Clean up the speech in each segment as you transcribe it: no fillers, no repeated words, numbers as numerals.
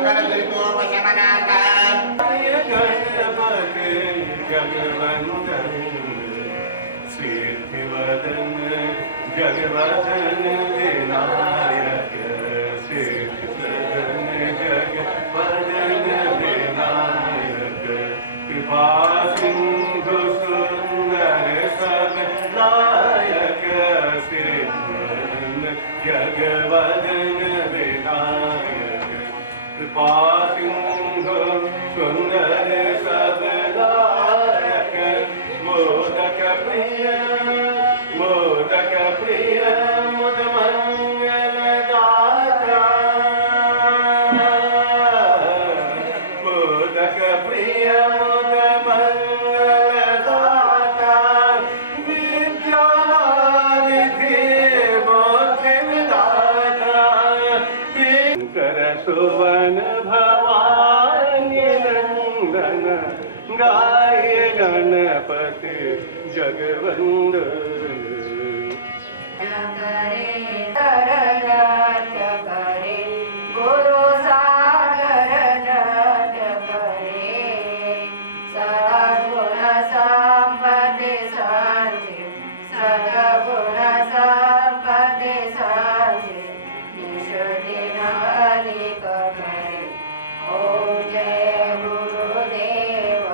सकल जगवंदन सिद्धिवदन जगवदन विनायक सिद्धिवदन जगवदन विनायक कृपा सिंधु सुंदर सब नायक सिद्धिवदन जगवदन विनायक कृपा सिंधु सुंदर सब नायक मोदक प्रिय मोदक प्रिय मुद मंगल दाता मोदक प्रिय मुद मंगल दाता विद्यानिधि बुद्धि विदाता शंकर सुवन भवानी नंदन गाय गणपति जगवंदन गुरु सागर नृत्य करे सद्गुण संपत्ति संचित सद्गुण संपत्ति संचित निश दिन अधिक करे ओम जय गुरुदेव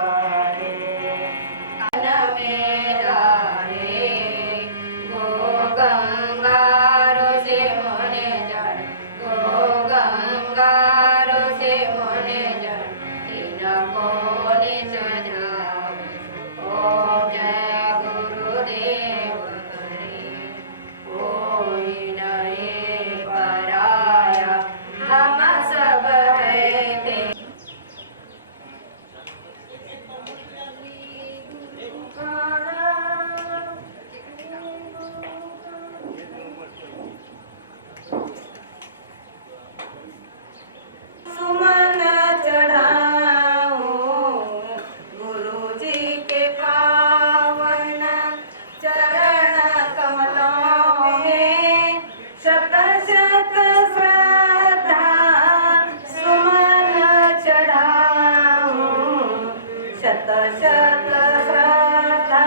शत शत श्रद्धा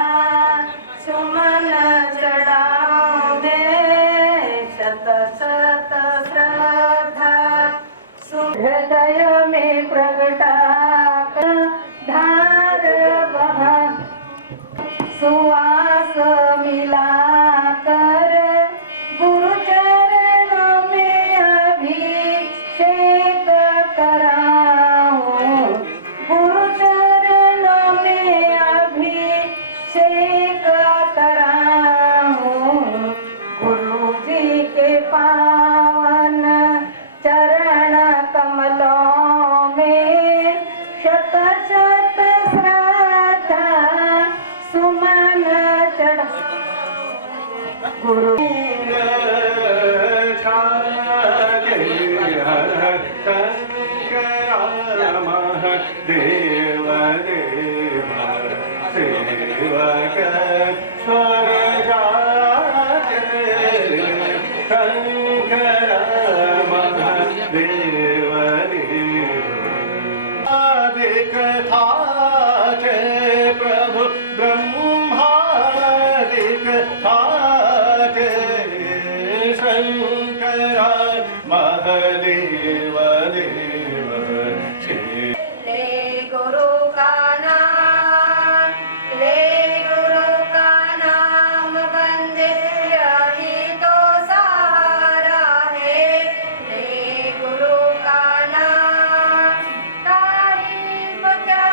सुमन चढ़ावे शत शत श्रद्धा हृदय में प्रगटा धार बहा सुवास मिला कर गुरु चरणों में अभिषेक कराऊं गुरु चरणों में अभिषेक कराऊं गुरु जी के पावन चरण कमलों में शत शत श्रद्धा सुमन चढ़ गुरु देव देव सेवक स्वर शंकर महादेव आदिक थाके प्रभु ब्रह्मादिक थाके शंकर महादेव देव ले गुरु का नाम बंदे यही तो सहारा है ले गुरु का नाम तारीफ क्या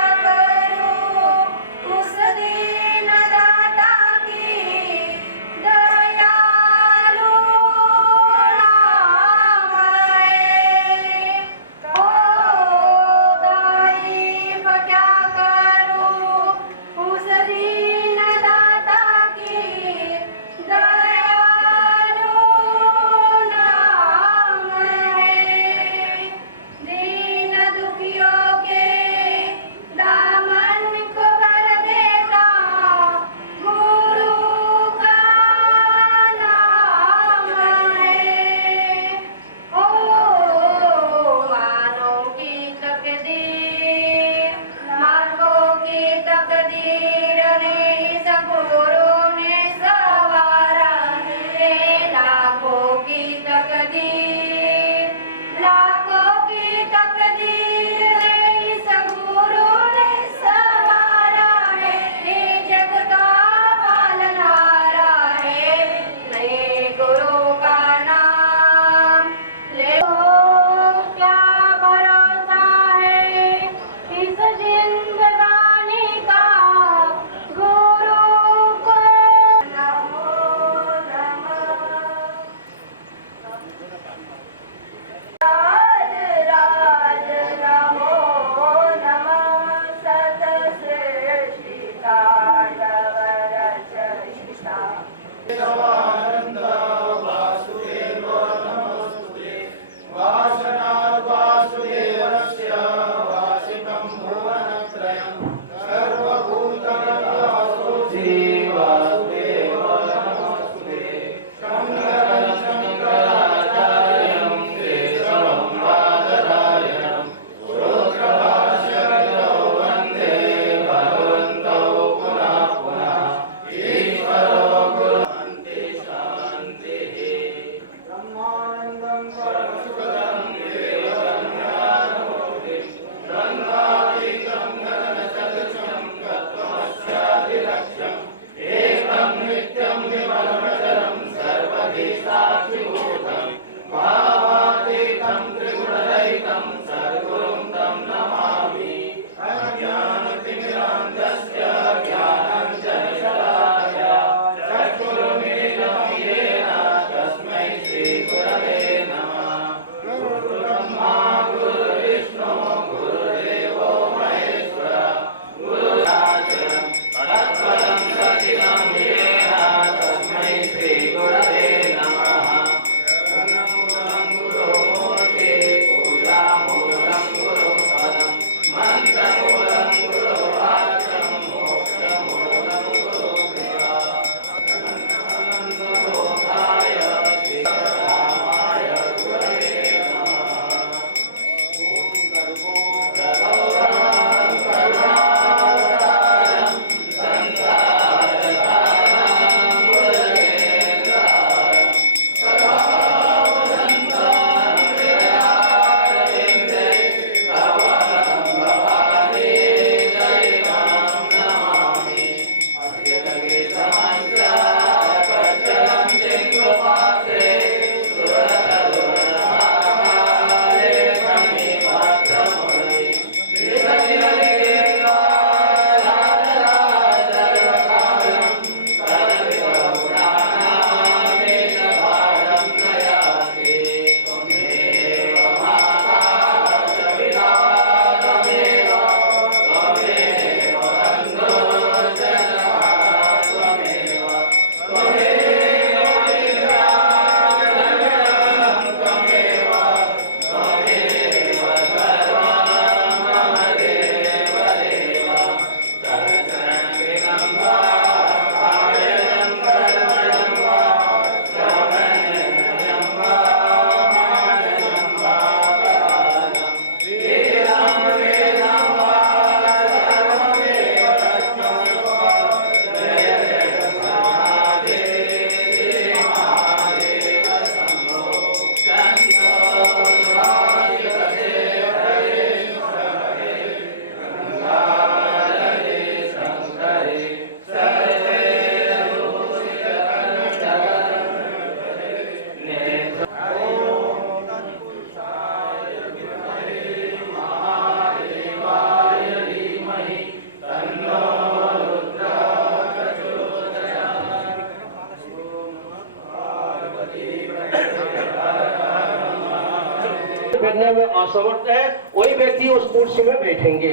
बैठने में असमर्थ है वही व्यक्ति उस कुर्सी में बैठेंगे।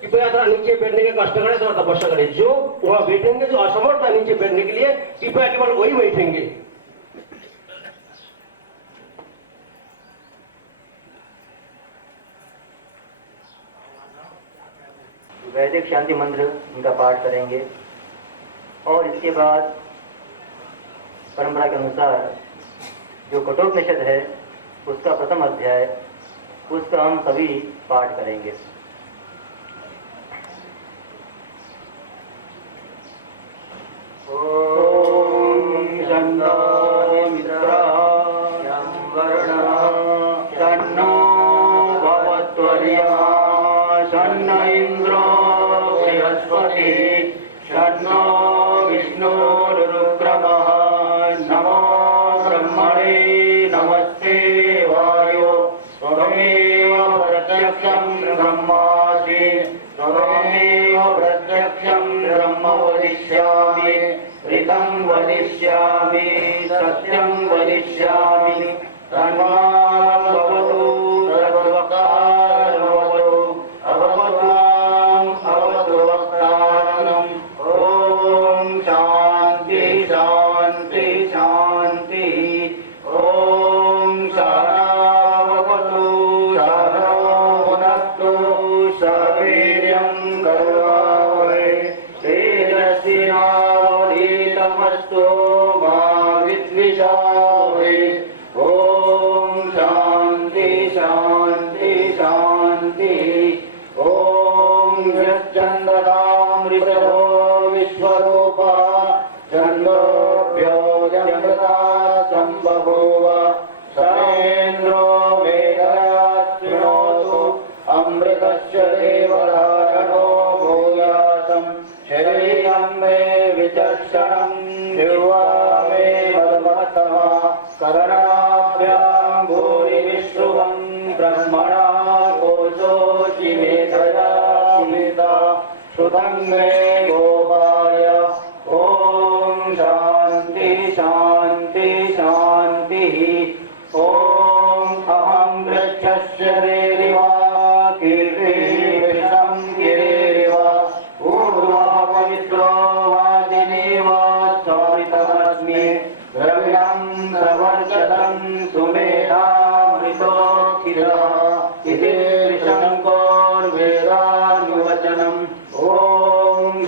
कृपया थोड़ा नीचे बैठने के कष्ट करें, थोड़ा तपस्या करें। जो वहां बैठेंगे, जो असमर्थ है नीचे बैठने के लिए, कृपया केवल वही बैठेंगे। वैदिक शांति मंत्र उनका पाठ करेंगे और इसके बाद परंपरा के अनुसार जो कठोपनिषद है उसका प्रथम अध्याय उसका हम सभी पाठ करेंगे। ओम शन्नो मित्रः वर्णः शन्नो भवत्वर्यः शन्न इन्द्रो बृहस्पति शन्नो विष्णुरुक्रमः नमो ब्रह्मणे नमस्ते वायो त्वमेव प्रत्यक्षं ब्रह्मासि त्वमेव प्रत्यक्षं ब्रह्म वदिष्यामि ऋतं वदिष्यामि सत्यं वदिष्यामि तन्माभवतु तद्वक्तारमवतु अवतु माम् अवतु वक्तारम्। ॐ शान्ति शान्ति शान्ति। ॐ सहनावतु सहनौ भुनक्तु सवीर्यं करवावहै तेजस्विनावधीतमस्तु मा विद्विषावहै। ॐ शान्ति शान्ति शान्ति। ॐ यश्चन्द्रतामृषभो विश्वरूपः छन्दोभ्योऽयमृता सम्बभूव सरेन्द्रो मेधया शृणोतु अमृतस्य देवधारणो भूयासम् शरीरं मे विचक्षणं जिह्वा मे मदमतमा करणाभ्यां भूरिविश्रुवं ब्रह्मणा कोशोऽसि मेधया स्मिता श्रुतं मे गोपाय। ॐ शान्ति शान्ति शान्तिः। ॐ अहं वृक्षस्य वेरिवा कीर्तिविषं गिरेरिव ऊर्ध्वः पवित्रो वाजिनीव सौरितमस्मि द्रविणं सवर्षतं सुमेधामृतोऽखिलः इति शङ्कोर्वेदानुवचनम्। ॐ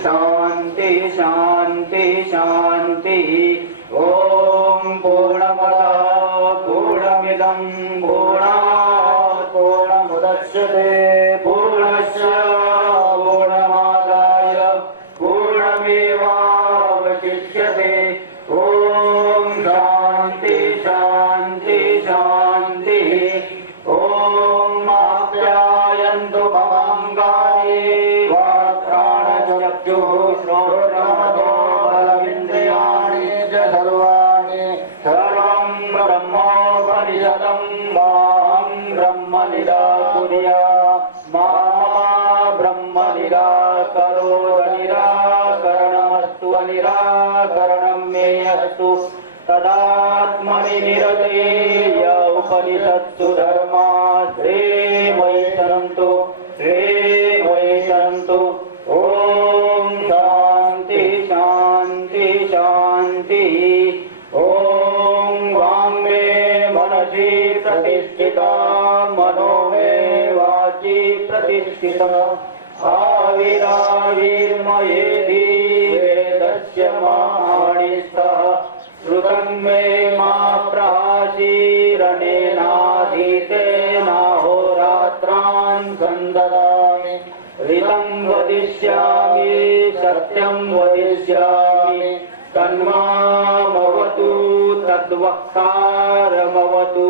शान्ति शान्ति शान्तिः। ॐ पूर्णमदः पूर्णमिदं पूर्णात् पूर्णमुदच्यते पूर्णस्य पूर्णमादाय पूर्णमेवावशिष्यते। ॐ शान्ति शान्ति शान्तिः। ॐ आप्यायन्तु ममाङ्गानि वाक्प्राणचक्षुः श्रोत्रमतो बलमिन्द्रियाणि च सर्वाणि सर्वं ब्रह्मोपनिषदं माहं ब्रह्म निराकुर्यात् मा ब्रह्म निराकरोत् निराकरणमस्तु निराकरणं मे अस्तु तदात्मनि निरतेय उपनिषत्सु धर्मास्ते मयि सन्तु ते मयि सन्तु। ॐ शान्ति शान्ति शान्तिः। ॐ वाङ्मे मनसि प्रतिष्ठिता मनो मे वाचि प्रतिष्ठिता आविराविर्मयेधि वेदस्य माणिस्तः श्रुतं मे मा प्राचीरणेनाधीतेनाहोरात्रान् सन्ददामि ऋतं वदिष्यामि सत्यं वदिष्यामि तन्मामवतु तद्वक्तारमवतु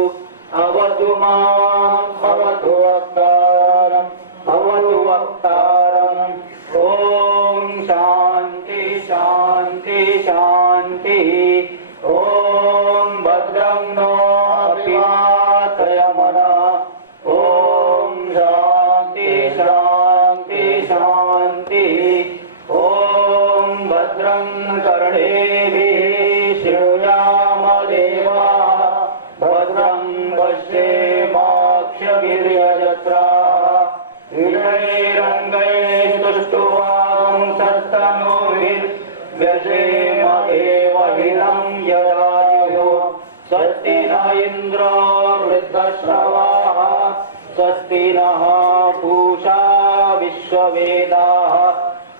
अवतु माम् अवतु वक्तारम् अवतु वक्तारम्। ॐ शान्ति शान्ति शान्तिः। ॐ भद्रं नो अभिवादयमनः। ॐ शान्ति शान्ति शान्तिः। ॐ भद्रं कर्णेभिः शृणुयाम देवाः भद्रं पश्येमाक्षभिर्यजत्राः रङ्गैः तुष्टुवां सस्तनूभिर्व्यसेम एवहितं यदायुः स्वस्ति न इन्द्रो वृद्धश्रवाः स्वस्ति नः पूषा विश्ववेदाः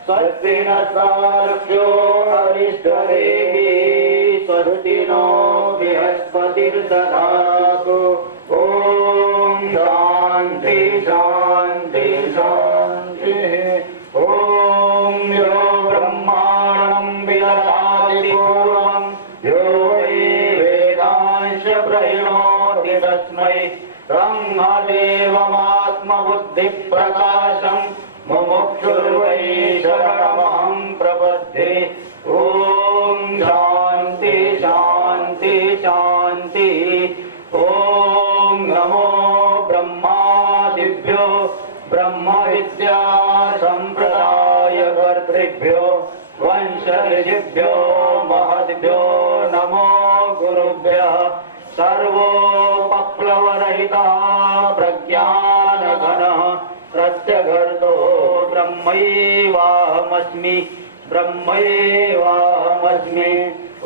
स्वस्ति नस्तार्क्ष्यो अरिष्टदेवी स्वस्ति नो बृहस्पतिर्दधातु ॐ शान्ति शान्ति शान्तिः ॐ यो ब्रह्माणं विदधाति पूर्वं यो वै वेदांश प्रहिणोति तस्मै ब्रह्मदेवमात्मबुद्धिप्रकाशं मुमुक्षुर्वै शरणमहं प्रपद्ये ॐ शान्ति शान्ति शान्ति ॐ नमो ब्रह्मादिभ्यो ब्रह्मविद्या सम्प्रदायकर्तृभ्यो वंशऋषिभ्यो महद्भ्यो नमो गुरुभ्यः सर्वोपप्लवरहितः प्रज्ञानघनः प्रत्यगर्तो ब्रह्मैवाहमस्मि ब्रह्मैवाहमस्मि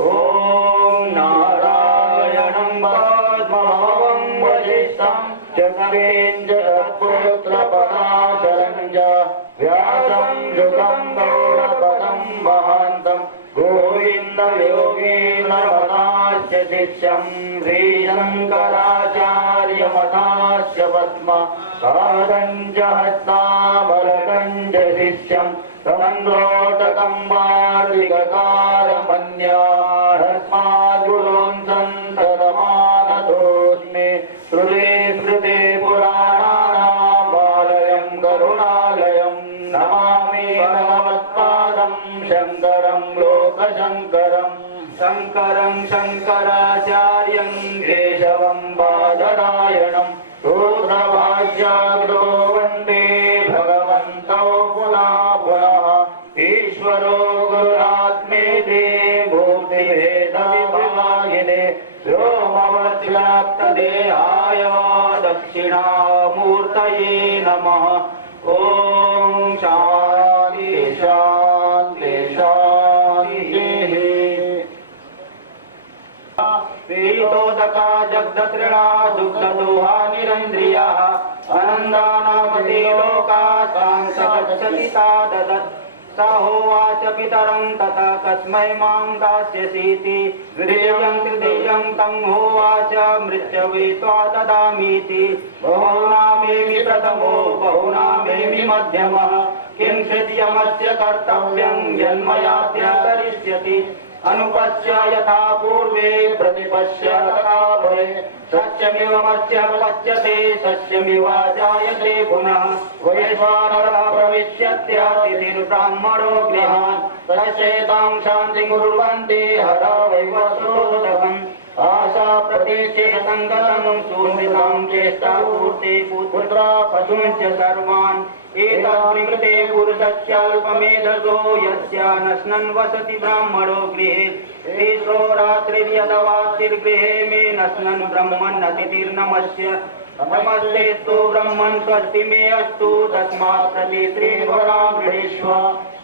ॐ नारायणं पद्मभवं वसिष्ठं चक्रेन्द्र तत्पुत्रपराशरं च व्यासं युगं गौरपदं महान्तं गोविन्दयोगीन्द्रपदास्य शिष्यं श्रीशङ्कराचार्यमठास्य पद्म कादञ्च हस्तामलकञ्च शिष्यं तमन्त्रोटकं वार्तिककारमन्यास्माद्गुरून् सन्ततमानतोऽस्मि श्रुते स्मृते पुराणानामालयं करुणालयं नमामि भगवत्पादं शङ्करं लोकशङ्करं शङ्करं शङ्कराचार्यं केशवं बादरायणं रुद्रभाष्याग्रो वन्दे भगवन्तौ पुनः पुनः ईश्वरो गुरुरात्मेति मूर्तिभेदविभागिने व्योमवद्व्याप्तदेहाय दक्षिणामूर्तये नमः ॐ शान्ति शान्ति शान्तिः पीतोदका जगदतृणा दुग्धदोहा निरन्द्रियाः अनन्दानामते लोका साङ्सगच्छति ता ददत् स होवाच पितरं तथा कस्मै मां दास्यसीति गृह्यं तृतीयं तं होवाच मृत्यवे त्वा ददामीति बहुनामेमि प्रथमो बहुनामेमि मध्यमः किंचित् यमस्य कर्तव्यं यन्मयाद्य करिष्यति अनुपश्य यथा पूर्वे प्रतिपश्य तथा भवे सत्यमिव मत्स्य पच्यते सत्यमिव जायते पुनः वैश्वानरः प्रविश्यत्यातिथिर्ब्राह्मणो गृहान् तस्यैतां शान्तिं कुर्वन्ति हरा वैवस्वोदकम् आशा प्रतीक्षितसङ्गतं शून्यतां चेष्टापूर्ते पुत्रा पशूंश्च सर्वान् एतद्विकृते पुरुषस्याल्पमेधसो यस्यानश्नन् वसति ब्राह्मणो गृहे तेषो रात्रिर्यदवासिर्गृहे मे नश्नन् ब्रह्मन्नतिथिर्नमस्य नमस्तेस्तु ब्रह्मन् स्वस्ति मे अस्तु तस्मात् प्रतिश्रीवरां गृहीष्व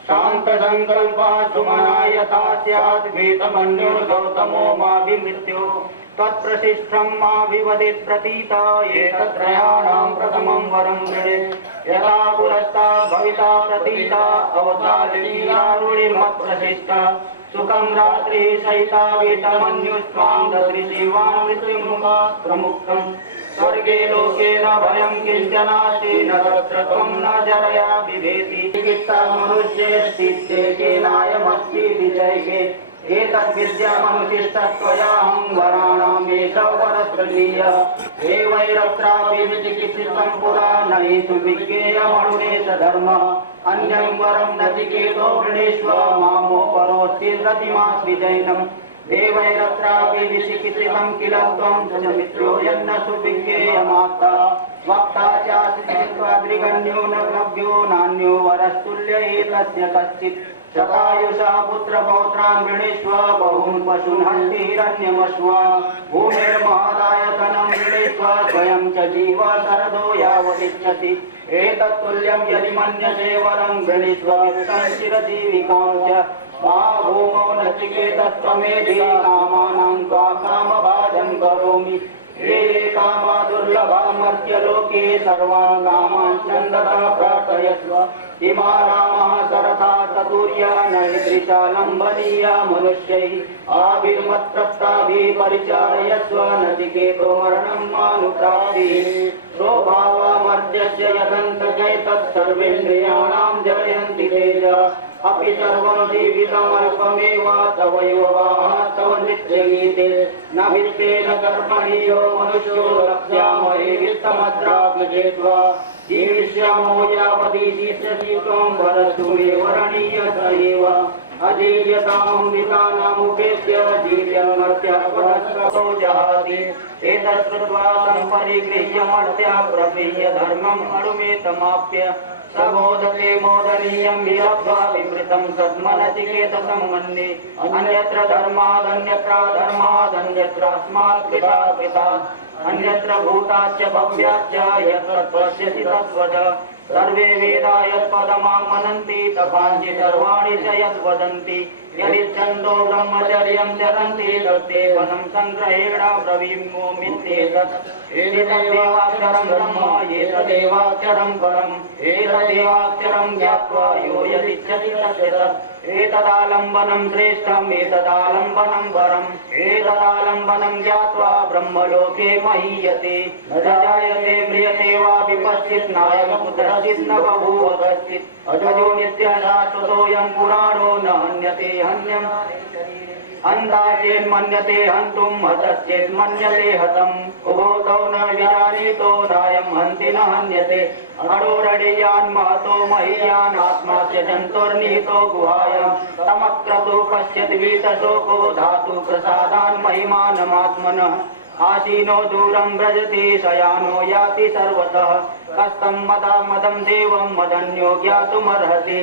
शान्तसङ्कल्पः सुमना यथा स्यात् भीतमन्युर्गौतमो माभिमृत्यो तत्प्रशिष्टं माभिवदेत् प्रतीता एतत्त्रयाणां प्रथमं वरं गृहे यथा पुरस्तात् भविता प्रतीता अवतारिणीरुणिर्मत्प्रशिष्टा सुखं रात्रिः सहिता भीतमन्युस्त्वां ददृशिवान् मृत्युमुखात् प्रमुक्तम् स्वर्गे लोके न भयं किञ्चनास्ति न तत्र त्वं न जरया बिभेति चिकित्सा मनुष्येऽस्ति केनायमस्ति विजयके एतद्विद्यामनुशिष्टत्वयाहं वराणामेष वरस्त्रीयः एवैरत्रापि विचिकित्सितं पुरा न हि सुविज्ञेयमणुरेश धर्मः अन्यं वरं नचिकेतो वृणीष्व मामोपरोऽस्ति रतिमाश्रिजैनम् देवैरत्रापि विचिकित्सितं किल त्वं च मित्रो यन्न सुविज्ञेयमात्ता वक्ता चास्ति त्वाद्रिगण्यो न लभ्यो नान्यो वरस्तुल्य एतस्य कश्चित् शतायुषा पुत्रपौत्रान् वृणीष्व बहून् पशून् हन्ति हिरण्यमश्व भूमिर्महदायतनं वृणीष्व स्वयं च जीव शरदो यावदिच्छसि एतत्तुल्यं यदि मन्यसे वरं वृणीष्व वित्तं चिरजीविकां च मा भूमौ नचिकेतस्त्वमेधि कामानां त्वा कामभाजं करोमि ये कामा दुर्लभा मर्त्यलोके सर्वान् कामान् छन्दसा प्रार्थयस्व इमा रामः सरथा चतुर्या नैदृशा लम्बनीया मनुष्यैः आभिर्मत्तस्ताभिः परिचारयस्व नचिकेतो मरणं मानुप्राप्तिः स्वभावमर्त्यस्य यदन्तकैतत् सर्वेन्द्रियाणां जयन्ति तेज अपि सर्वं जीवितमल्पमेव तवैव वाह तव नृत्यगीते न वित्तेन कर्मणि यो मनुष्यो रक्ष्यामहे वित्तमद्राग्नजेत्वा जीविष्यामो यावदीशिष्यसि त्वं वरस्तु मे वरणीयत एव अजीयतां वितानामुपेत्य जीव्यमर्त्यः पुनस्ततो जहाति एतत् श्रुत्वा सम्परिगृह्य मर्त्यः प्रप्रिय धर्मम् अणुमेतमाप्य सबोधते मोदनीयं विलब्ध्वा विमृतं सद्मनचिकेतसं मन्ये अन्यत्र धर्मादन्यत्रास्मात् कृतात् अन्यत्र भूताच्च भव्याच्च यत्र पश्यसि तद्वद सर्वे वेदा यत्पदमां मनन्ति तपांसि सर्वाणि च यद्वदन्ति यदि छन्दो ब्रह्मचर्यं चरन्ति तत्ते वनं सङ्ग्रहेण ब्रवीमो मित्येतत् एतदेवाक्षरं ब्रह्म एतदेवाक्षरं परम् एतदेवाक्षरं ज्ञात्वा यो यदिच्छति तस्य तत् एतदालम्बनं श्रेष्ठम् एतदालम्बनं वरम् एतदालम्बनं ज्ञात्वा ब्रह्मलोके महीयते न जायते म्रियते वा विपश्चित् नायं कुतश्चित् न बभूव कश्चित् अजो नित्यः शाश्वतोऽयं पुराणो न हन्यते हन्यम् अन्धाचेन्मन्यते हन्तुं हतश्चेन्मन्यते हतम् उभौ न विजानीतो नायं हन्ति न हन्यते अणोरणीयान् महतो महीयान् आत्मास्य जन्तुर्निहितो गुहायां तमक्रतु पश्यति वीतशोको धातु प्रसादान् महिमानमात्मनः आसीनो दूरं व्रजति शयानो याति सर्वतः कस्तं मदं देवं मदन्यो ज्ञातुमर्हति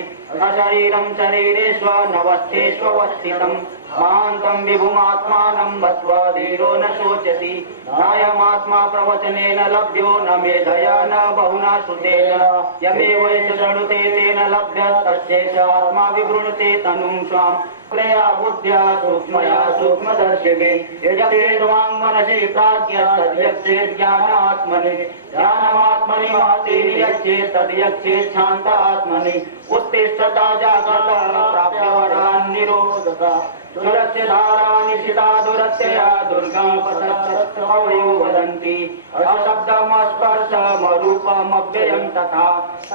अशरीरं शरीरेष्वनवस्थेष्वस्थितं महान्तं विभुमात्मानं मत्वा धीरो न शोचति नायमात्मा प्रवचनेन लभ्यो न मेधया न बहुना श्रुतेन यमेव शृणुते तेन लभ्यस्तस्य च आत्मा विवृणुते तनुं स्वाम् प्रया बुद्ध्या सूक्ष्मया सूक्ष्मदर्शिके यजतेर्वाङ् मनसि प्राज्ञस्तद्यक्षेत् ज्ञानात्मनि ज्ञानमात्मनि महति यच्छेत् तद्यक्षेत् शान्तात्मनि उत्तिष्ठता जागृता प्राप्य वरान् निरोधता दुरस्य धारा निशिता दुरत्यया दुर्गापतयो वदन्ति अशब्दमस्पर्शमरूपमव्ययं तथा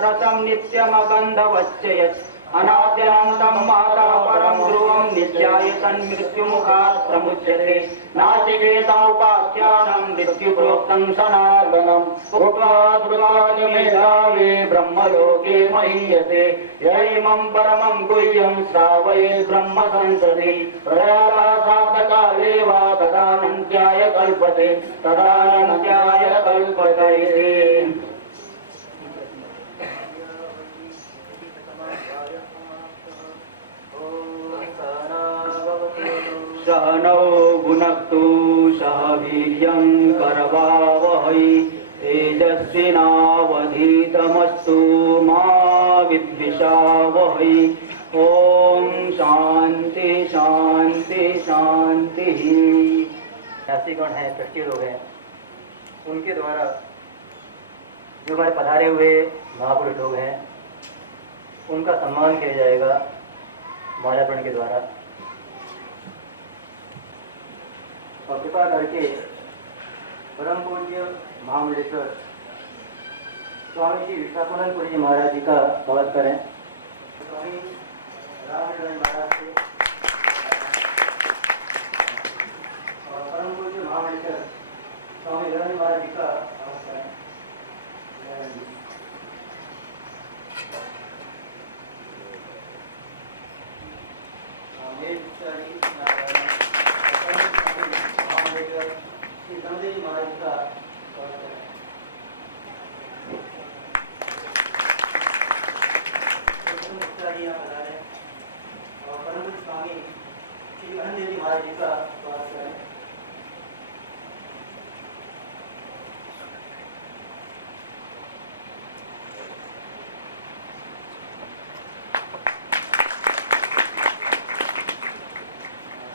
रसं नित्यमगन्धवच्च यत् अनाद्यनन्तं माता परं ध्रुवं नित्याय तन्मृत्युमुखात् प्रमुच्यते नाचिकेतमुपाख्यानं मृत्युप्रोक्तं सनातनम् उक्त्वा ध्रुवाणि मेधावी ब्रह्मलोके महीयते य इमं परमं गुह्यं श्रावयेत् ब्रह्म संसदि प्रयासार्थकाले वा तदानन्त्याय कल्पते तदानन्त्याय कल्पते सहनौ भुनक्तु सह वीर्यं करवावहै तेजस्विनावधीतमस्तु मा विद्विषावहै ओम शांति शांति शांति। शास्त्रीगण हैं, ट्रस्टी लोग हैं, उनके द्वारा जो हमारे पधारे हुए महापुरुष लोग हैं उनका सम्मान किया जाएगा माल्यार्पण के द्वारा। और कृपा करके परम पूज्य महामंडलेश्वर स्वामी जी विशाखानंदपुरी जी महाराज जी का स्वागत करें। स्वामी रामचंद्र महाराज से और परम पूज्य महामंडलेश्वर स्वामी रवि महाराज जी का स्वागत करें। महाराज जी का स्वागत करें।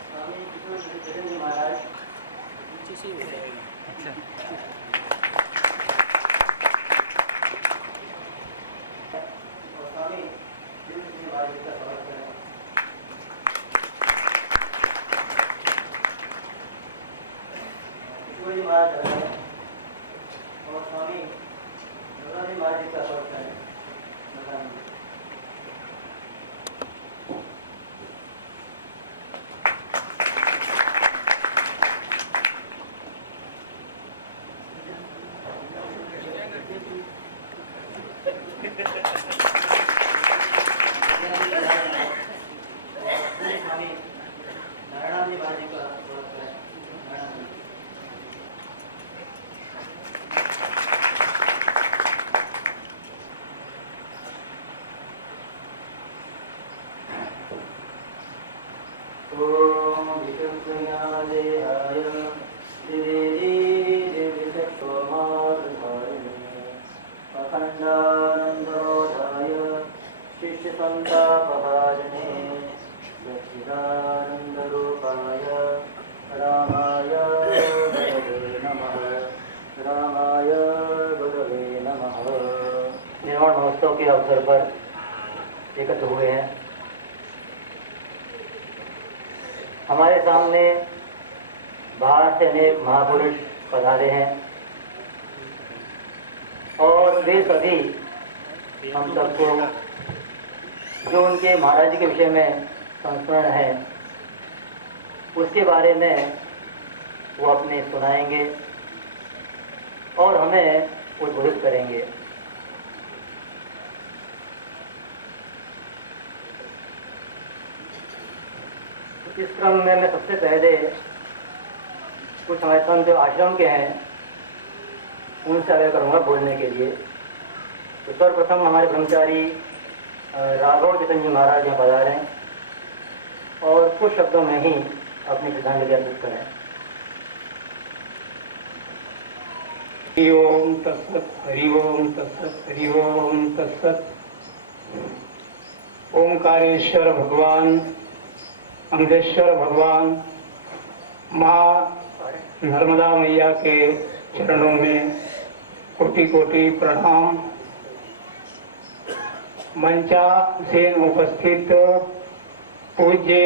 स्वामी किशोर जगन जी महाराज और स्वामी कृष्ण जी महाराज जी का स्वागत करें। किशोर जी महाराज और स्वामी रघुनाथ जी महाराज जी का स्वागत करें। स्वामी नारायण जी महाराज जी का स्वागत करें। नारायण जी। ओम विष्णुज्ञानदेहाय अखंडानंदरोधाय शिष्यसंतापहारिणे सच्चिदानंदरूपाय रामाय गुरवे नमः। रामाय गुरवे नमः। निर्वाण महोत्सव के अवसर पर एकत्र हुए हैं। हमारे सामने बाहर से अनेक महापुरुष पधारे हैं और वे सभी हम सबको जो उनके महाराज जी के विषय में संस्मरण है उसके बारे में वो अपने सुनाएंगे और हमें उद्बोधित करेंगे। इस क्रम में मैं सबसे पहले कुछ हमारे संत जो आश्रम के हैं उनसे आगे करूँगा बोलने के लिए। तो सर्वप्रथम हमारे ब्रह्मचारी राघव चेतन जी महाराज यहाँ पधारे हैं और कुछ शब्दों में ही अपनी श्रद्धांजलि अर्पित करें। हरि ओम तत्सत, हरि ओम तत्सत, हरि ओम तत्सत। ओंकारेश्वर भगवान, अमृतेश्वर भगवान, माँ नर्मदा मैया के चरणों में कोटि कोटि प्रणाम। मंचासीन उपस्थित पूज्य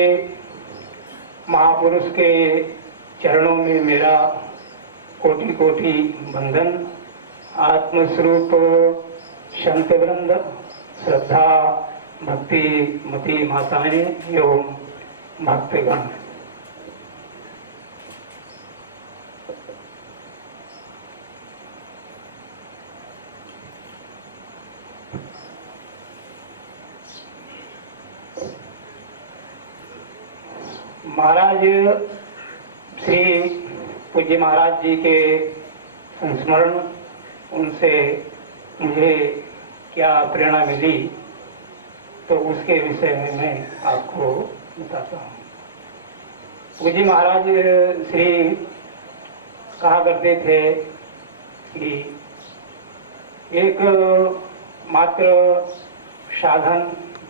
महापुरुष के चरणों में मेरा कोटि कोटि वंदन। आत्मस्वरूप संत वृंद, श्रद्धा भक्ति मती माताएं एवं भक्तगण, महाराज श्री पूज्य महाराज जी के संस्मरण, उनसे मुझे क्या प्रेरणा मिली तो उसके विषय में मैं आपको बताता हूँ। पूज्य महाराज श्री कहा करते थे कि एक मात्र साधन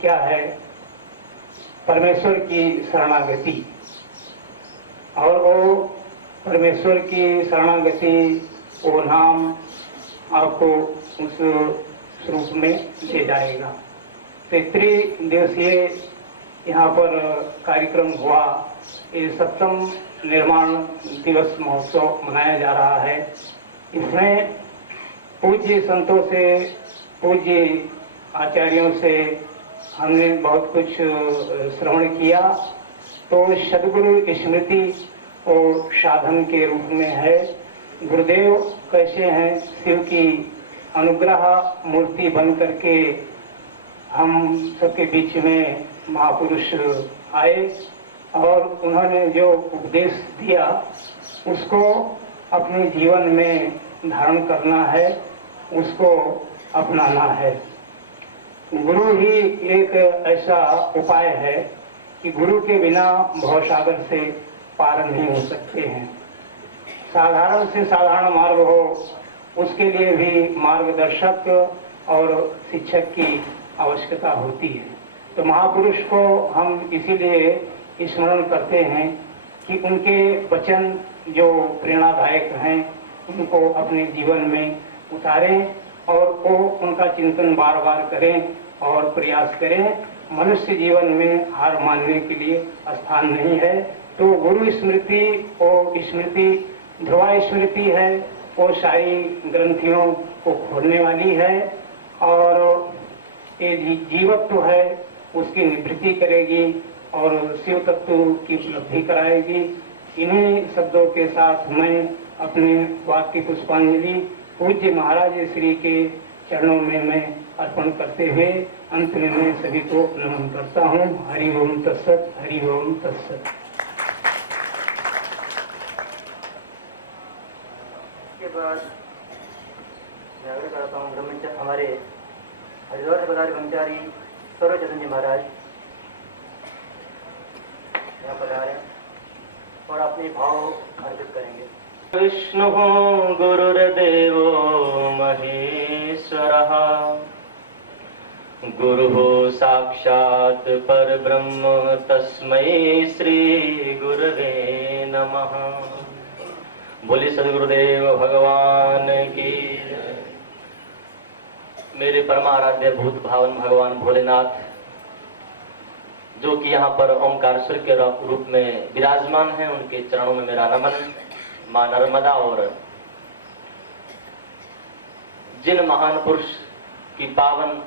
क्या है, परमेश्वर की शरणागति। और वो परमेश्वर की शरणागति, वो नाम आपको उस स्वरूप में ले जाएगा। तो त्रिदिवसीय यहाँ पर कार्यक्रम हुआ। ये 7वां निर्माण दिवस महोत्सव मनाया जा रहा है। इसमें पूज्य संतों से, पूज्य आचार्यों से हमने बहुत कुछ श्रवण किया। तो सदगुरु स्मृति और साधन के रूप में है। गुरुदेव कैसे हैं, शिव की अनुग्रह मूर्ति बन करके हम सबके बीच में महापुरुष आए और उन्होंने जो उपदेश दिया उसको अपने जीवन में धारण करना है, उसको अपनाना है। गुरु ही एक ऐसा उपाय है कि गुरु के बिना भवसागर से पार नहीं हो सकते हैं। साधारण से साधारण मार्ग हो उसके लिए भी मार्गदर्शक और शिक्षक की आवश्यकता होती है। तो महापुरुष को हम इसीलिए स्मरण करते हैं कि उनके वचन जो प्रेरणादायक हैं उनको अपने जीवन में उतारें और वो उनका चिंतन बार बार करें और प्रयास करें। मनुष्य जीवन में हार मानने के लिए स्थान नहीं है। तो गुरु स्मृति और स्मृति ध्रुवा स्मृति है, वो सारी ग्रंथियों को खोलने वाली है और ये जीवत्व है उसकी निवृत्ति करेगी और शिव तत्व की उपलब्धि कराएगी। इन्हीं शब्दों के साथ मैं अपने वाक्य पुष्पांजलि पूज्य महाराज श्री के चरणों में मैं अर्पण करते हुए अंत में मैं सभी को नमन करता हूँ। हरि ओम तत्सत, हरि ओम तत्सत। इसके बाद मैं आग्रह करता हूँ ब्रह्मचारी हमारे हरिद्वार से पधारे ब्रह्मचारी सर्वचंद्र जी महाराज यहाँ पधारे और अपने भाव अर्पित करेंगे। विष्णु गुरुर्देवो महेश्वरः गुरुः साक्षात् परब्रह्म तस्मै श्री गुरवे नमः। बोले सद्गुरुदेव भगवान की जय। मेरे परमाराध्य भूत भावन भगवान भोलेनाथ जो कि यहाँ पर ओंकारेश्वर के रूप में विराजमान हैं, उनके चरणों में मेरा नमन। मां नर्मदा और जिन महान पुरुष की पावन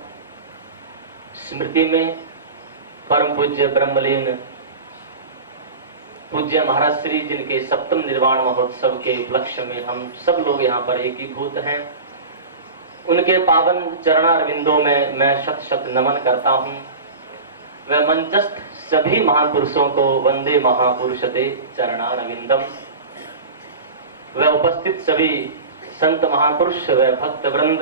स्मृति में परम पूज्य ब्रह्मलीन पूज्य महाराज श्री जिनके सप्तम निर्वाण महोत्सव के उपलक्ष्य में हम सब लोग यहाँ पर एकीभूत हैं, उनके पावन चरणारविंदों में मैं शत शत नमन करता हूँ। वह मंचस्थ सभी महान पुरुषों को वंदे महापुरुषते चरणारविंदम। वह उपस्थित सभी संत महापुरुष व भक्त वृंद,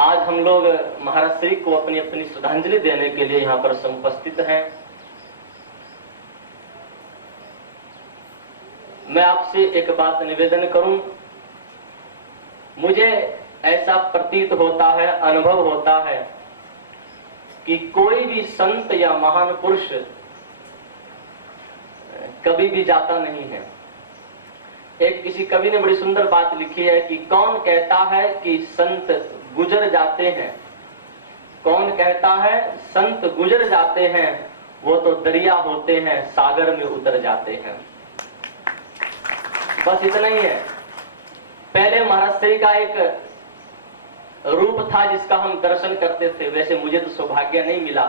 आज हम लोग महाराज श्री को अपनी अपनी श्रद्धांजलि देने के लिए यहाँ पर समुपस्थित हैं। मैं आपसे एक बात निवेदन करूं, मुझे ऐसा प्रतीत होता है, अनुभव होता है कि कोई भी संत या महान पुरुष कभी भी जाता नहीं है। एक किसी कवि ने बड़ी सुंदर बात लिखी है कि कौन कहता है कि संत गुजर जाते हैं, कौन कहता है संत गुजर जाते हैं, वो तो दरिया होते हैं सागर में उतर जाते हैं। बस इतना ही है। पहले महाराज श्री का एक रूप था जिसका हम दर्शन करते थे, वैसे मुझे तो सौभाग्य नहीं मिला,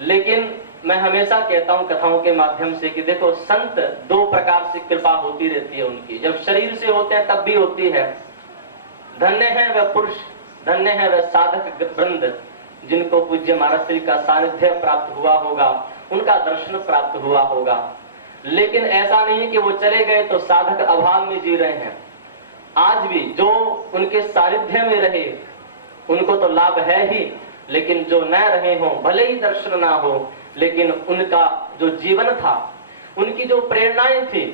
लेकिन मैं हमेशा कहता हूं कथाओं के माध्यम से कि देखो संत दो प्रकार से कृपा होती रहती है उनकी। जब शरीर से होते हैं तब भी होती है। धन्य है वह पुरुष, धन्य है वह साधक वृंद जिनको पूज्य महाराज श्री का सानिध्य प्राप्त हुआ होगा, उनका दर्शन प्राप्त हुआ होगा। लेकिन ऐसा नहीं कि वो चले गए तो साधक अभाव में जी रहे हैं। आज भी जो उनके सानिध्य में रहे उनको तो लाभ है ही, लेकिन जो न रहे हो, भले ही दर्शन ना हो, लेकिन उनका जो जीवन था, उनकी जो प्रेरणाएं थी,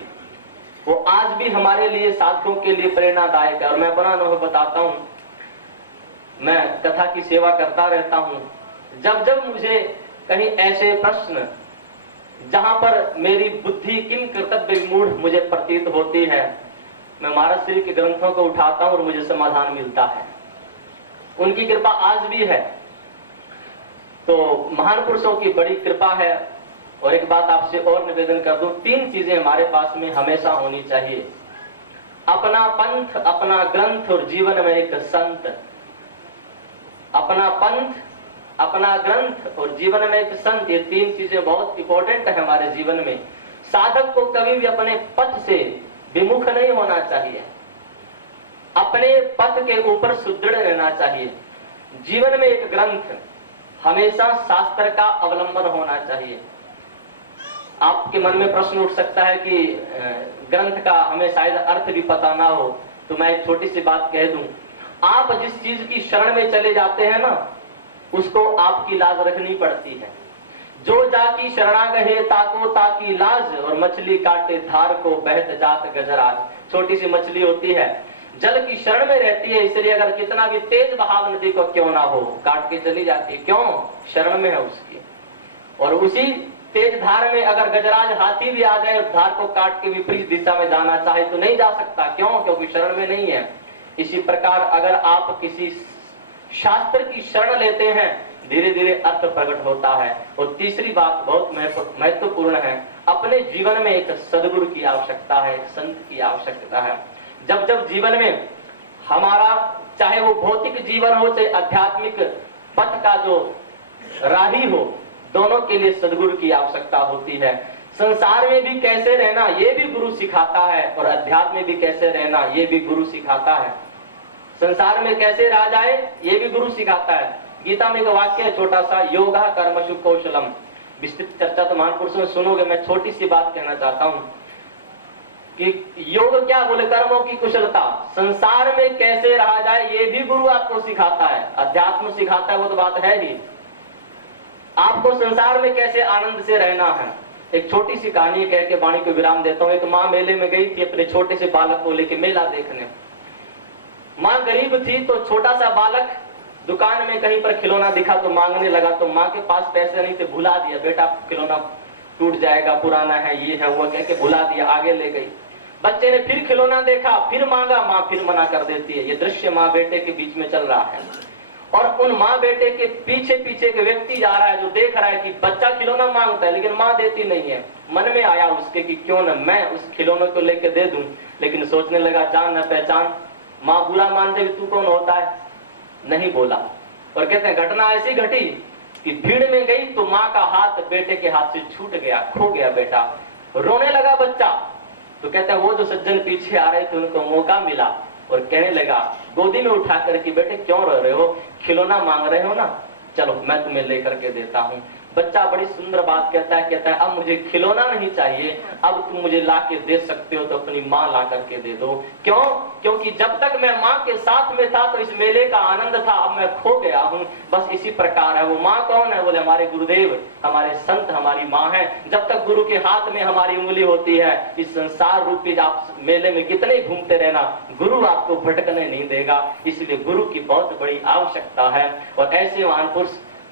वो आज भी हमारे लिए साधकों के लिए प्रेरणादायक है। और मैं अपना अनुभव बताता हूं, मैं कथा की सेवा करता रहता हूं। जब जब मुझे कहीं ऐसे प्रश्न जहां पर मेरी बुद्धि किन कर्तव्य विमूढ़ मुझे प्रतीत होती है, मैं महाराज श्री के ग्रंथों को उठाता हूं और मुझे समाधान मिलता है। उनकी कृपा आज भी है। तो महान पुरुषों की बड़ी कृपा है। और एक बात आपसे और निवेदन कर दूं, तीन चीजें हमारे पास में हमेशा होनी चाहिए: अपना पंथ, अपना ग्रंथ और जीवन में एक संत। अपना पंथ, अपना ग्रंथ और जीवन में एक संत, ये तीन चीजें बहुत इंपॉर्टेंट है हमारे जीवन में। साधक को कभी भी अपने पथ से विमुख नहीं होना चाहिए, अपने पथ के ऊपर सुदृढ़ रहना चाहिए। जीवन में एक ग्रंथ, हमेशा शास्त्र का अवलंबन होना चाहिए। आपके मन में प्रश्न उठ सकता है कि ग्रंथ का हमें शायद अर्थ भी पता ना हो, तो मैं एक छोटी सी बात कह दूं, आप जिस चीज की शरण में चले जाते हैं ना, उसको आपकी लाज रखनी पड़ती है। जो जाकी शरणागहे ताको ताकी लाज, और मछली काटे धार को बहत जात गजराज। छोटी सी मछली होती है, जल की शरण में रहती है, इसलिए अगर कितना भी तेज बहाव नदी को क्यों ना हो, काट के चली जाती है। क्यों? शरण में है उसकी। और उसी तेज धार में अगर गजराज हाथी भी आ जाए और धार को काट के विपरीत दिशा में जाना चाहे तो नहीं जा सकता। क्यों? क्योंकि शरण में नहीं है। इसी प्रकार अगर आप किसी शास्त्र की शरण लेते हैं, धीरे धीरे अर्थ प्रकट होता है। और तीसरी बात बहुत महत्वपूर्ण है, अपने जीवन में एक सदगुरु की आवश्यकता है, एक संत की आवश्यकता है। जब जब जीवन में हमारा, चाहे वो भौतिक जीवन हो चाहे आध्यात्मिक पथ का जो राही हो, दोनों के लिए सदगुरु की आवश्यकता होती है। संसार में भी कैसे रहना ये भी गुरु सिखाता है, और अध्यात्म में भी कैसे रहना ये भी गुरु सिखाता है। संसार में कैसे रहा जाए ये भी गुरु सिखाता है। गीता में एक वाक्य है छोटा सा, योगा कर्मसु कौशलम। विस्तृत चर्चा तो महापुरुषों में सुनोगे, मैं छोटी सी बात कहना चाहता हूं कि योग क्या बोले, कर्मों की कुशलता। संसार में कैसे रहा जाए ये भी गुरु आपको सिखाता है, अध्यात्म सिखाता है, वो तो बात है ही। आपको संसार में कैसे आनंद से रहना है। एक छोटी सी कहानी कह के वाणी को विराम देता हूं। एक माँ मेले में गई थी अपने छोटे से बालक को लेके मेला देखने। माँ गरीब थी तो छोटा सा बालक दुकान में कहीं पर खिलौना दिखा तो मांगने लगा, तो माँ के पास पैसे नहीं थे, भुला दिया, बेटा खिलौना टूट जाएगा, पुराना है, ये है वो, कह के भुला दिया, आगे ले गई। बच्चे ने फिर खिलौना देखा, फिर मांगा, माँ फिर मना कर देती है। ये दृश्य माँ बेटे के बीच में चल रहा है, और उन माँ बेटे के पीछे पीछे के व्यक्ति जा रहा है जो देख रहा है कि बच्चा खिलौना मांगता है लेकिन माँ देती नहीं है। मन में आया उसके कि क्यों न मैं उस खिलौने को लेके दे दूं, लेकिन सोचने लगा जान न पहचान, माँ बुरा मान जाएगी, तू कौन होता है, नहीं बोला। और कहते हैं घटना ऐसी घटी कि भीड़ में गई तो माँ का हाथ बेटे के हाथ से छूट गया, खो गया बेटा। रोने लगा बच्चा, तो कहते हैं वो जो सज्जन पीछे आ रहे थे उनको मौका मिला और कहने लगा गोदी में उठा कर कि बेटे क्यों रो रहे हो, खिलौना मांग रहे हो ना, चलो मैं तुम्हें लेकर के देता हूँ। बच्चा बड़ी सुंदर बात कहता है अब मुझे खिलौना नहीं चाहिए, अब तुम मुझे ला के दे सकते हो तो अपनी माँ ला करके दे दो। क्यों? क्योंकि जब तक मैं माँ के साथ में था तो इस मेले का आनंद था, अब मैं खो गया हूँ। बस इसी प्रकार है। वो माँ कौन है? बोले हमारे गुरुदेव, हमारे संत, हमारी माँ है। जब तक गुरु के हाथ में हमारी उंगली होती है, इस संसार रूपी आप मेले में कितने घूमते रहना, गुरु आपको भटकने नहीं देगा। इसलिए गुरु की बहुत बड़ी आवश्यकता है। और ऐसे महान पुरुष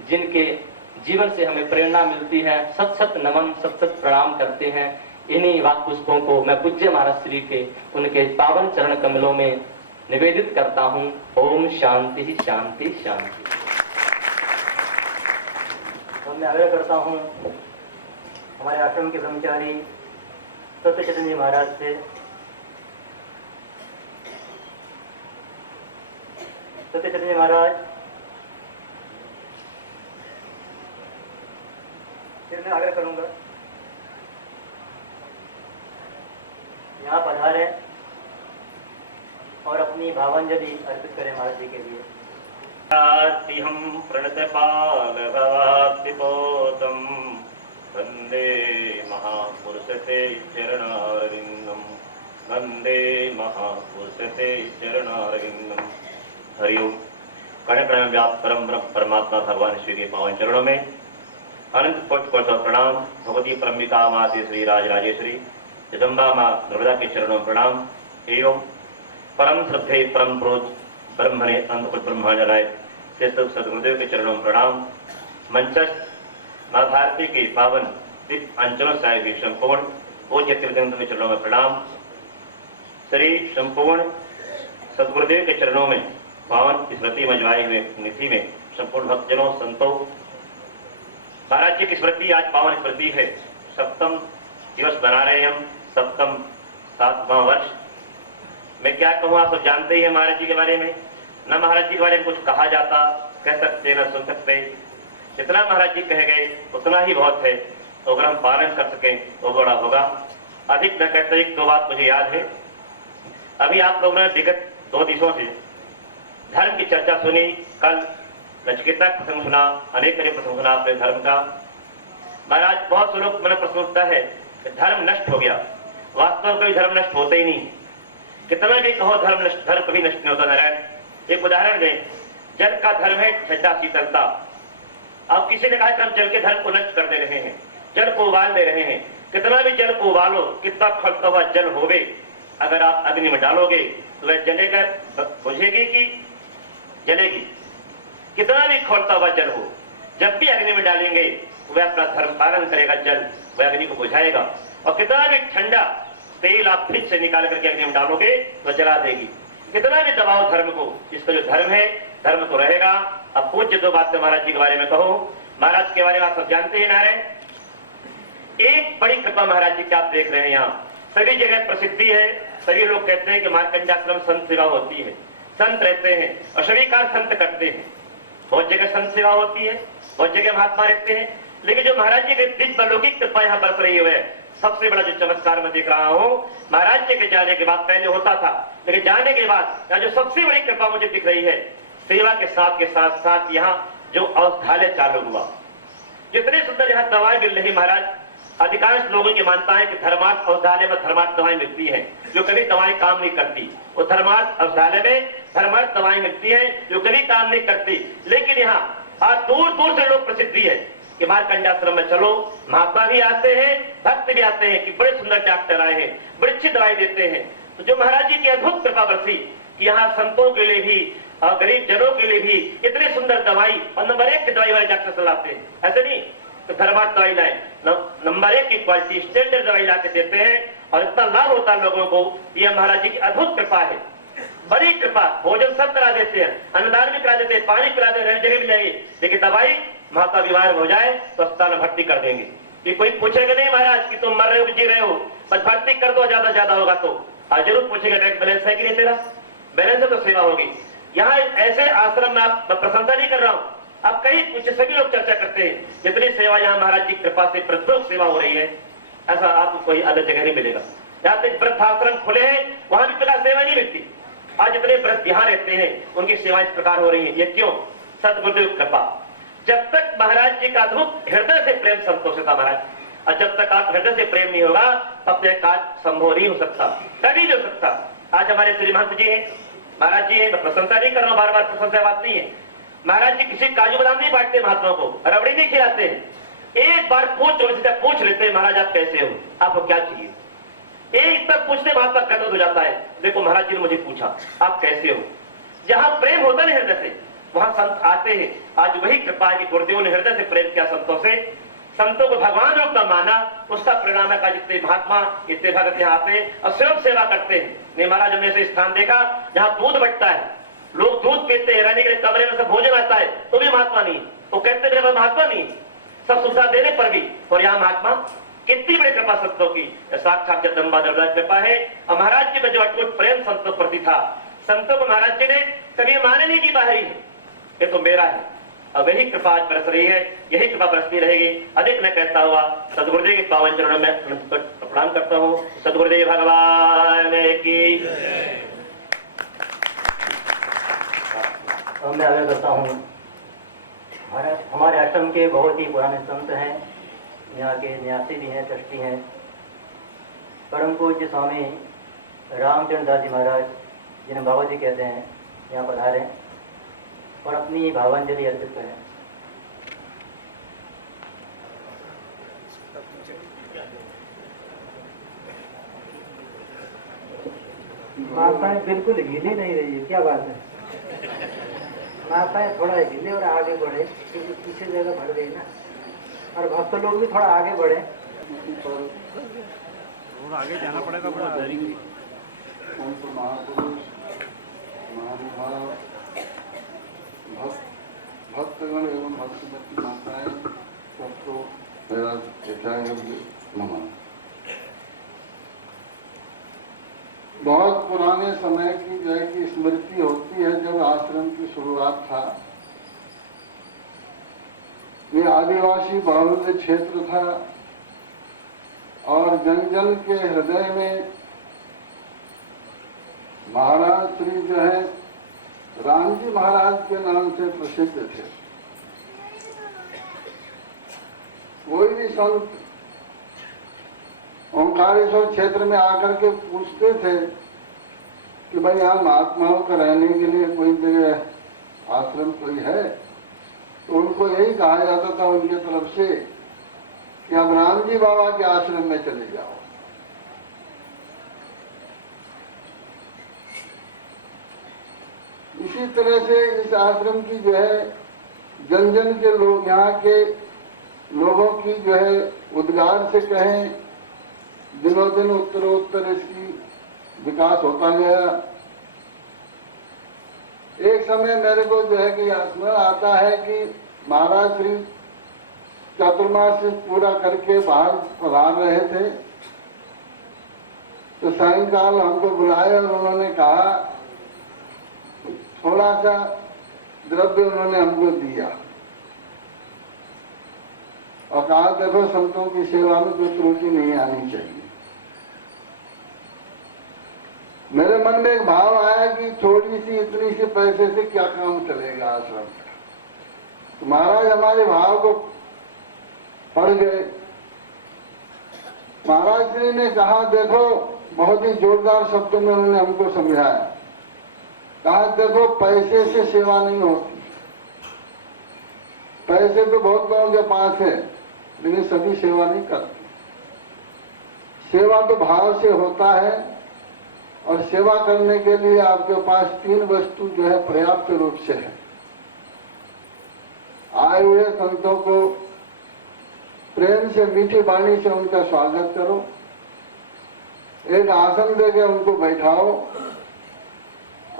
जिनके जीवन से हमें प्रेरणा मिलती है, सत सत नमन, सत सत प्रणाम करते हैं। इन्हीं वाक पुष्पों को मैं पूज्य महाराज श्री के उनके पावन चरण कमलों में निवेदित करता हूं। ओम शांति शांति शांति। तो मैं आग्रह करता हूं हमारे आश्रम के ब्रह्मचारी सत्य चैतन्य जी महाराज से, सत्य चैतन्य महाराज, फिर मैं आग्रह करूंगा यहाँ पधारे और अपनी भावांजलि अर्पित करें महाराज जी के लिए। हम प्रणतपालभवाप्तिपोतम वंदे महापुरुषते चरणारविंदम, वंदे महापुरुषते चरणारविंदम। हरिओम। कण कण व्याप्त परम ब्रह्म परमात्मा भगवान श्री के पावन चरणों में अनंत कोटि कोटि प्रणाम। भगवती परमिता माते श्री राजराजेश्वरी जगदम्बा माँ नर्मदा के चरणों में प्रणाम। एवं परम श्रद्धे परम प्रोज ब्रह्मणे अंतपुर ब्रह्मांडराय श्रेष्ठ सदगुरुदेव के चरणों में प्रणाम। मंचस्थ माँ भारती के पावन दिव्य अंचलों साहिब के संपूर्ण पूज्य तिलकंद के चरणों में प्रणाम। श्री संपूर्ण सदगुरुदेव के चरणों में पावन स्मृति मजवाए हुए निधि में संपूर्ण भक्तजनों संतों, महाराज जी की स्मृति आज पावन स्मृति है। सप्तम दिवस बना रहे हम, सप्तम 7वां वर्ष। मैं क्या कहूँ, आप सब जानते ही हैं महाराज जी के बारे में। न महाराज जी के बारे में कुछ कहा जाता, कह सकते न सुन सकते। जितना महाराज जी कहे गए उतना ही बहुत है, तो अगर हम पालन कर सकें तो बड़ा होगा। अधिक न कहते, एक दो बात मुझे याद है। अभी आप लोगों ने विगत 2 दिनों से धर्म की चर्चा सुनी। कल नचिकेता प्रसंग सुना, अनेक प्रसंग सुना अपने धर्म का। महाराज बहुत से लोग मैंने प्रश्न उठता है कि धर्म नष्ट हो गया। वास्तव में धर्म नष्ट होता ही नहीं। कितना भी कहो धर्म नष्ट, धर्म कभी नष्ट नहीं होता। नारायण एक उदाहरण दें, जल का धर्म है ठंडा शीतलता। अब किसी ने कहा कि हम जल के धर्म को नष्ट कर दे रहे हैं, जल को उबाल दे रहे हैं। कितना भी जल को उबालो, कितना खड़ता हुआ जल होवे, अगर आप अग्नि में डालोगे तो वह जलेगा, बुझेगी कि जलेगी? कितना भी खड़ता हुआ जल हो, जब भी अग्नि में डालेंगे वह अपना धर्म पालन करेगा, जल वह अग्नि को बुझाएगा। और कितना भी ठंडा तेल आप फ्रिज से निकाल करके अग्नि में डालोगे तो जला देगी। कितना भी दबाओ धर्म को, इसका जो धर्म है धर्म तो रहेगा। अब पूज्य दो बातें महाराज जी के बारे में कहो। महाराज के बारे में आप सब जानते हैं नारायण, एक बड़ी कृपा महाराज जी की आप देख रहे हैं, यहाँ सभी जगह प्रसिद्धि है। सभी लोग कहते हैं कि मार्कंडाश्रम संत सेवा होती है, संत रहते हैं और सभी कार्य संत करते हैं। बहुत जगह संत सेवा होती है, बहुत जगह महात्मा रहते हैं, लेकिन जो महाराज जी के दिव्य अलौकिक कृपा यहाँ बरस रही है, सबसे बड़ा जो चमत्कार मैं देख रहा हूँ, महाराज जी के जाने के बाद, पहले होता था लेकिन जाने के बाद यहाँ जो सबसे बड़ी कृपा मुझे दिख रही है, सेवा के साथ यहाँ जो औषधालय चालू हुआ। जितने सुंदर यहाँ दवाएं मिल रही महाराज, अधिकांश लोगों की मानता है कि धर्मार्थ औषधालय में धर्मार्थ दवाएं मिलती हैं, जो कभी दवाएं काम नहीं करती। वो धर्मार्थ औषधालय में धर्मार्थ दवाएं मिलती हैं जो कभी काम नहीं करती। लेकिन यहाँ आज दूर दूर से लोग प्रसिद्धि है कि मार्कंडाश्रम में चलो, महात्मा भी आते हैं, भक्त भी आते हैं कि बड़े सुंदर डॉक्टर आए हैं, बड़ी अच्छी दवाई देते हैं। तो जो महाराज जी की अद्भुत कृपा बरसी कि यहाँ संतों के लिए भी और गरीब जनों के लिए भी इतनी सुंदर दवाई, और नंबर 1 की दवाई वाले डॉक्टर चलाते हैं। ऐसे नहीं तो धर्मार्थ दवाई लाए, नंबर 1 की क्वालिटी स्टैंडर्ड दवाई ला के देते हैं और इतना लाभ होता है लोगों को। यह महाराज जी की अद्भुत कृपा है, बड़ी कृपा। भोजन सब करा देते हैं, अन्नदान भी करा देते हैं, पानी पिला देते, रहने जगह भी जाएगी, लेकिन दवाई माता बीमार हो जाए तो अस्पताल में भर्ती कर देंगे। कि कोई पूछेगा नहीं महाराज कि तुम मर रहे हो जी रहे हो, बस भर्ती कर दो, ज्यादा होगा तो। आज जरूर पूछेगा बैंक बैलेंस है कि नहीं तेरा, बैलेंस है तो सेवा होगी। यहाँ ऐसे आश्रम में आप, मैं प्रशंसा नहीं कर रहा हूँ, आप कहीं पूछे, सभी लोग चर्चा करते हैं जितनी सेवा यहाँ महाराज जी की कृपा से प्रत्येक सेवा हो रही है, ऐसा आपको कोई अलग जगह नहीं मिलेगा। जहाँ तक वृद्धाश्रम खुले हैं वहां भी बिना सेवा नहीं मिलती। आज जितने वृद्ध यहाँ रहते हैं उनकी सेवा इस प्रकार हो रही है, ये क्यों? सदगुरुदेव कृपा। जब तक महाराज जी का अद्भुत हृदय से प्रेम संतोष था महाराज, और जब तक आप हृदय से प्रेम नहीं होगा तब तक कार्य संभव नहीं हो सकता, कभी नहीं हो सकता। आज हमारे श्री महंत जी हैं, महाराज जी है, मैं प्रशंसा नहीं कर रहा हूँ, बार बार प्रशंसा बात नहीं है। महाराज जी किसी काजू बादाम नहीं बांटते महात्मा को, रबड़ी नहीं खिलाते हैं। एक बार पूछ लेते हैं महाराज आप कैसे हो, आपको क्या चाहिए, एक तक पूछते महात्मा कदम हो जाता है। देखो महाराज जी ने मुझे पूछा आप कैसे हो। जहां प्रेम होता है हृदय से वहां संत आते हैं। आज वही कृपा है कि गुरुदेव ने हृदय से प्रेम किया संतों से, संतों को भगवान रूप में माना, उसका परिणाम है। जितने महात्मा इतने भगत यहाँ आते हैं और स्वयं सेवा करते हैं। नहीं महाराज हमने ऐसे स्थान देखा जहाँ दूध बटता है, लोग दूध पीते हैं, रहने के लिए कमरे में सब भोजन आता है, तो भी महात्मा नहीं, वो कहते मेरे महात्मा नहीं, सब सुविधा देने पर भी। और यहाँ महात्मा, कितनी बड़ी कृपा संतों की, साक्षात जगदम्बा दरबार कृपा है। और महाराज जी में जो अटूट प्रेम संतों प्रति था, संतों को महाराज जी ने कभी माने नहीं की बाहरी है, ये तो मेरा है। अब वही कृपा आज बरस रही है, यही कृपा बरसती रहेगी। अधिक न कहता हुआ सदगुरुदेव के पावन चरणों में प्रणाम करता हूँ। सदगुरुदेव भगवान की। मैं आगे करता हूँ। हमारे आश्रम के बहुत ही पुराने संत हैं, यहाँ के न्यासी भी हैं, ट्रस्टी हैं। परम पूज्य स्वामी रामचंद्र दास जी महाराज, जिन्हें बाबा जी कहते हैं, यहाँ पधारे और अपनी भावांजलि अर्पित करें। माताएं बिल्कुल हिले नहीं रही है, क्या बात है। माताएं थोड़ा हिले और आगे बढ़े, क्योंकि पीछे जगह भर गई ना, और भक्त लोग भी थोड़ा आगे बढ़े। आगे जाना पड़ेगा बड़ा महापुरुष महानुभाव भक्तगण एवं भक्तवती माताएं सबको मेरा नमन। बहुत पुराने समय की जय की स्मृति होती है, जब आश्रम की शुरुआत था। ये आदिवासी बाहुल्य क्षेत्र था और जन जन के हृदय में महाराज श्री जो है रामजी महाराज के नाम से प्रसिद्ध थे। कोई भी संत ओंकारेश्वर क्षेत्र में आकर के पूछते थे कि भाई यहाँ महात्माओं का रहने के लिए कोई जगह आश्रम कोई है, तो उनको यही कहा जाता था उनके तरफ से कि अब राम जी बाबा के आश्रम में चले जाओ। इसी तरह से इस आश्रम की जो है जन जन के लोग, यहाँ के लोगों की जो है उद्गार से कहें, दिनों दिन उत्तरोत्तर इसकी विकास होता गया। एक समय मेरे को जो है कि स्मरण आता है कि महाराज श्री चातुर्मास पूरा करके बाहर पधार रहे थे, तो सायंकाल हमको बुलाए और उन्होंने कहा, थोड़ा सा द्रव्य उन्होंने हमको दिया और कहा देखो संतों की सेवा में कोई त्रुटि नहीं आनी चाहिए। मेरे मन में एक भाव आया कि थोड़ी सी इतनी सी पैसे से क्या काम चलेगा आश्रम का। तो महाराज हमारे भाव को पढ़ गए। महाराज श्री ने कहा देखो, बहुत ही जोरदार शब्दों में उन्होंने हमको समझाया। कहा देखो पैसे से सेवा नहीं होती, पैसे तो बहुत लोगों के पास है लेकिन सभी सेवा नहीं करते। सेवा तो भाव से होता है और सेवा करने के लिए आपके पास 3 वस्तु जो है पर्याप्त रूप से है। आए हुए संतों को प्रेम से, मीठी वाणी से उनका स्वागत करो, एक आसन देकर उनको बैठाओ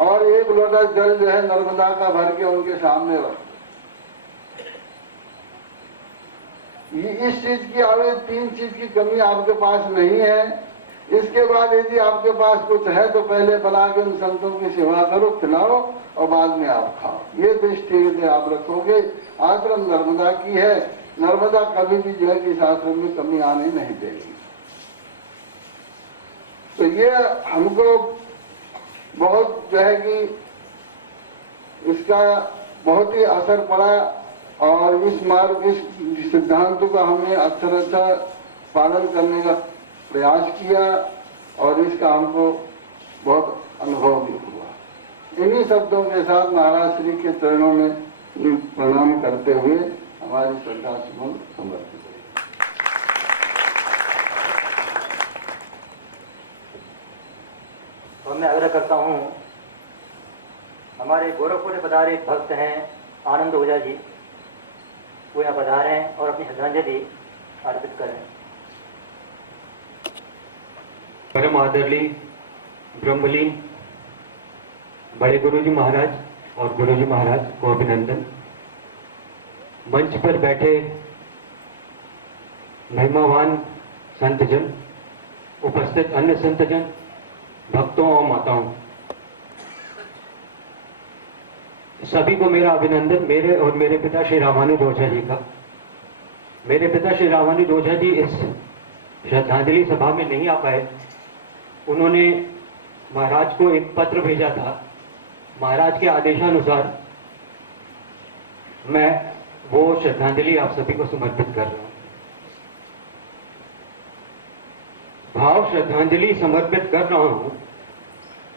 और एक लोटा जल जो है नर्मदा का भर के उनके सामने रखो। इस चीज की आगे 3 चीज की कमी आपके पास नहीं है। इसके बाद यदि आपके पास कुछ है तो पहले बना के उन संतों की सेवा करो, खिलाओ और बाद में आप खाओ। ये दृष्टि यदि आप रखोगे, आश्रम नर्मदा की है, नर्मदा कभी भी जो है कि इस आश्रम में कमी आने नहीं देगी। तो ये हमको बहुत जो है कि इसका बहुत ही असर पड़ा और इस मार्ग, इस सिद्धांत का हमने अक्षरशः पालन करने का प्रयास किया और इसका हमको बहुत अनुभव भी हुआ। इन्हीं शब्दों के साथ महाराज श्री के चरणों में प्रणाम करते हुए हमारी श्रद्धा सुमन समर्पित है। तो मैं आग्रह करता हूँ, हमारे गोरखपुर में पधारे भक्त हैं आनंद ओझा जी, वो यहाँ पधारे हैं और अपनी श्रद्धांजलि अर्पित करें। परम आदरणीय ब्रह्मलीन बड़े गुरुजी महाराज और गुरुजी महाराज को अभिनंदन। मंच पर बैठे महिमावान संतजन, उपस्थित अन्य संतजन, भक्तों और माताओं, सभी को मेरा अभिनंदन। मेरे और मेरे पिता श्री रामानुज ओझा जी का। मेरे पिता श्री रामानुज ओझा जी इस श्रद्धांजलि सभा में नहीं आ पाए। उन्होंने महाराज को एक पत्र भेजा था। महाराज के आदेशानुसार मैं वो श्रद्धांजलि आप सभी को समर्पित कर रहा हूं। भाव श्रद्धांजलि समर्पित कर रहा हूं।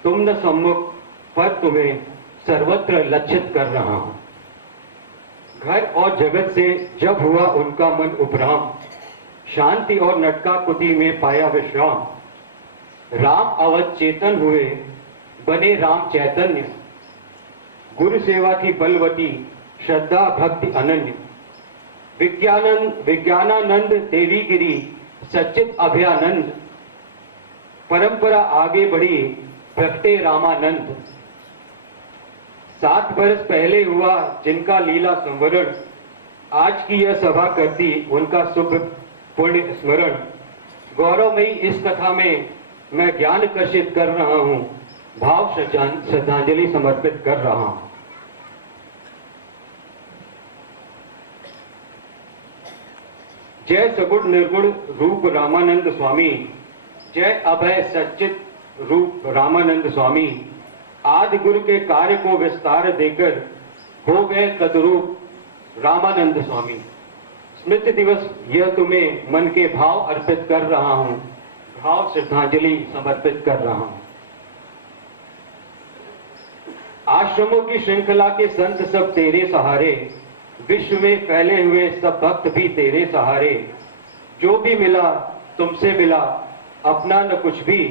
तुम न सम्मुख पर तुम्हें सर्वत्र लक्षित कर रहा हूं। घर और जगत से जब हुआ उनका मन उपराम, शांति और नटका कुटी में पाया विश्राम। राम अवध चेतन हुए, बने राम चैतन्य। गुरु सेवा थी बलवती, श्रद्धा भक्ति अनन्य। विज्ञानानंद देवी गिरी, सच्चित अभयानंद। परंपरा आगे बढ़ी, प्रगटे रामानंद। 7 वर्ष पहले हुआ जिनका लीला संवरण, आज की यह सभा करती उनका शुभ पुण्य स्मरण। गौरवमयी इस कथा में मैं ज्ञान कर्षित कर रहा हूं, भाव श्रद्धांजलि समर्पित कर रहा हूं। जय सगुण निर्गुण रूप रामानंद स्वामी, जय अभय सच्चित रूप रामानंद स्वामी। आदि गुरु के कार्य को विस्तार देकर हो गए तद्रूप रामानंद स्वामी। स्मृति दिवस यह तुम्हें मन के भाव अर्पित कर रहा हूं, भाव श्रद्धांजलि समर्पित कर रहा हूं। आश्रमों की श्रृंखला के संत सब तेरे सहारे, विश्व में फैले हुए सब भक्त भी तेरे सहारे। जो भी मिला तुमसे मिला, अपना न कुछ भी,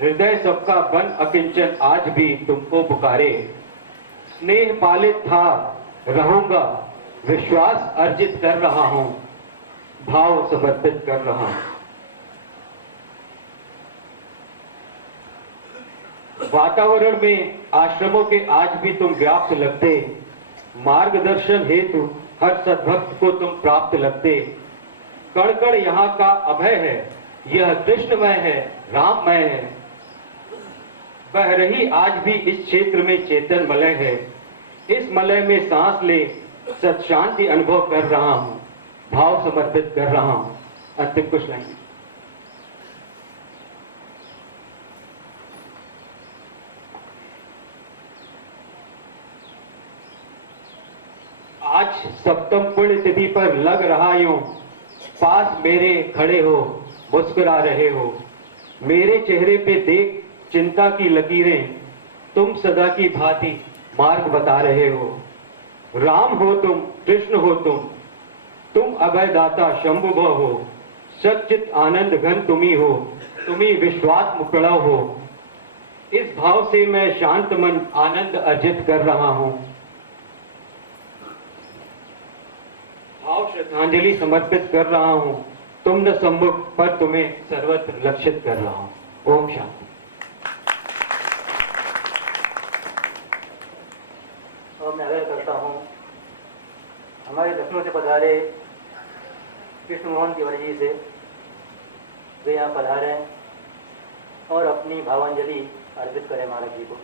हृदय सबका बन अकिंचन आज भी तुमको पुकारे। स्नेह पालित था रहूंगा, विश्वास अर्जित कर रहा हूं, भाव समर्पित कर रहा हूं। वातावरण में आश्रमों के आज भी तुम व्याप्त लगते, मार्गदर्शन हेतु हर सद्भक्त को तुम प्राप्त लगते। कण कण यहाँ का अभय है, यह कृष्णमय है, राममय है। बह रही आज भी इस क्षेत्र में चेतन मलय है। इस मलय में सांस ले सत शांति अनुभव कर रहा हूं, भाव समर्पित कर रहा हूं। अंतिम कुछ नहीं। आज सप्तम पुण्य तिथि पर लग रहा यूं, पास मेरे खड़े हो, मुस्कुरा रहे हो। मेरे चेहरे पे देख चिंता की लकीरें, तुम सदा की भांति मार्ग बता रहे हो। राम हो तुम, कृष्ण हो तुम अभयदाता शंभुभ हो। सच्चित आनंद घन तुम्ही हो, तुम्ही विश्वात्म प्रणव हो। इस भाव से मैं शांत मन आनंद अर्जित कर रहा हूं। भाव श्रद्धांजलि समर्पित कर रहा हूं। तुम न सम्मुख पर तुम्हें सर्वत्र लक्षित कर रहा हूं। ओम शांति। और मैं आग्रह करता हूं, हमारे लखनऊ से पधारे कृष्ण मोहन तिवारी जी से, वे यहाँ पधारें और अपनी भावांजलि अर्पित करें महाराज जी को।